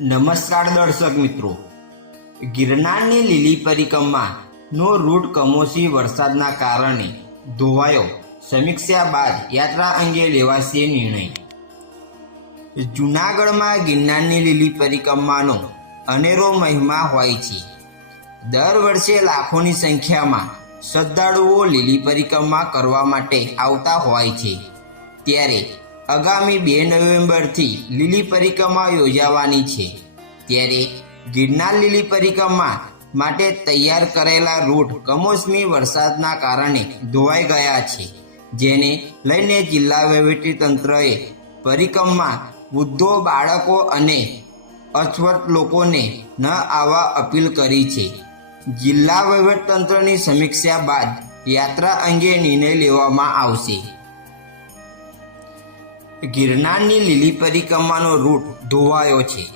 નમસ્કાર દર્શક મિત્રો. ગિરનારની લીલી પરિક્રમાનો રૂટ કમોસી વરસાદના કારણે ધોવાયો. સમીક્ષા બાદ યાત્રા અંગે લેવાશે નિર્ણય. જૂનાગઢમાં ગિરનારની લીલી પરિક્રમાનો અનેરો મહિમા હોય છે. દર વર્ષે લાખોની સંખ્યામાં શ્રદ્ધાળુઓ લીલી પરિક્રમા કરવા માટે આવતા હોય છે. ત્યારે આગામી બે નવેમ્બરથી લીલી પરિક્રમા યોજાવાની છે. ત્યારે ગિરનાર લીલી પરિક્રમા માટે તૈયાર કરેલા રૂટ કમોસમી વરસાદના કારણે ધોવાઈ ગયા છે. જેને લઈને જિલ્લા તંત્રએ પરિક્રમા વૃદ્ધો બાળકો અને અછવટ લોકોને ન આવવા અપીલ કરી છે. જિલ્લા તંત્રની સમીક્ષા બાદ યાત્રા અંગે નિર્ણય લેવામાં આવશે. ગિરનારની લીલી પરિક્રમાનો રૂટ ધોવાયો છે.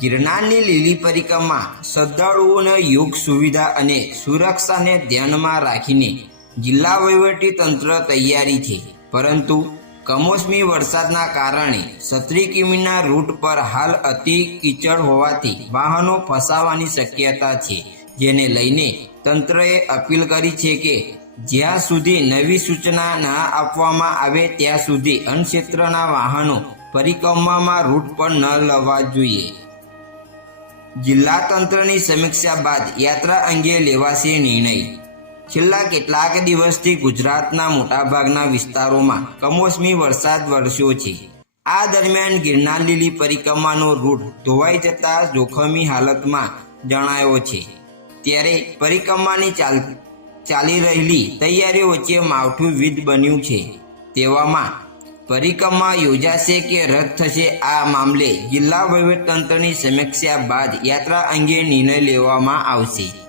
ગિરનારની લીલી પરિક્રમા શ્રદ્ધાળુઓને યોગ સુવિધા અને સુરક્ષાને ધ્યાનમાં રાખીને જિલ્લા વહીવટી તંત્ર તૈયારી છે. પરંતુ કમોસમી વરસાદના કારણે સત્રી કિમીના રૂટ પર હાલ અતિ કીચડ હોવાથી વાહનો ફસાવાની શક્યતા છે. જેને લઈને તંત્રએ અપીલ કરી છે કે જ્યાં સુધી નવી સૂચના ના આપવામાં આવે ત્યાં સુધી અન્નક્ષેત્રના વાહનો પરિક્રમામાં રૂટ પર ન લેવા જોઈએ. જિલ્લા તંત્રની સમીક્ષા બાદ યાત્રા અંગે લેવાશે નિર્ણય. છેલ્લા કેટલાક દિવસથી ગુજરાતના મોટાભાગના વિસ્તારોમાં કમોસમી વરસાદ વરસ્યો છે. આ દરમિયાન ગિરનાર લીલી પરિક્રમાનો રૂટ ધોવાઈ જતા જોખમી હાલતમાં જણાયો છે. ત્યારે પરિક્રમાની ચાલ ચાલી રહેલી તૈયારીઓ વચ્ચે માવઠું વિધ બન્યું છે. તેવામાં પરિક્રમા યોજાશે કે રદ થશે આ મામલે જિલ્લા વહીવટતંત્રની સમીક્ષા બાદ યાત્રા અંગે નિર્ણય લેવામાં આવશે.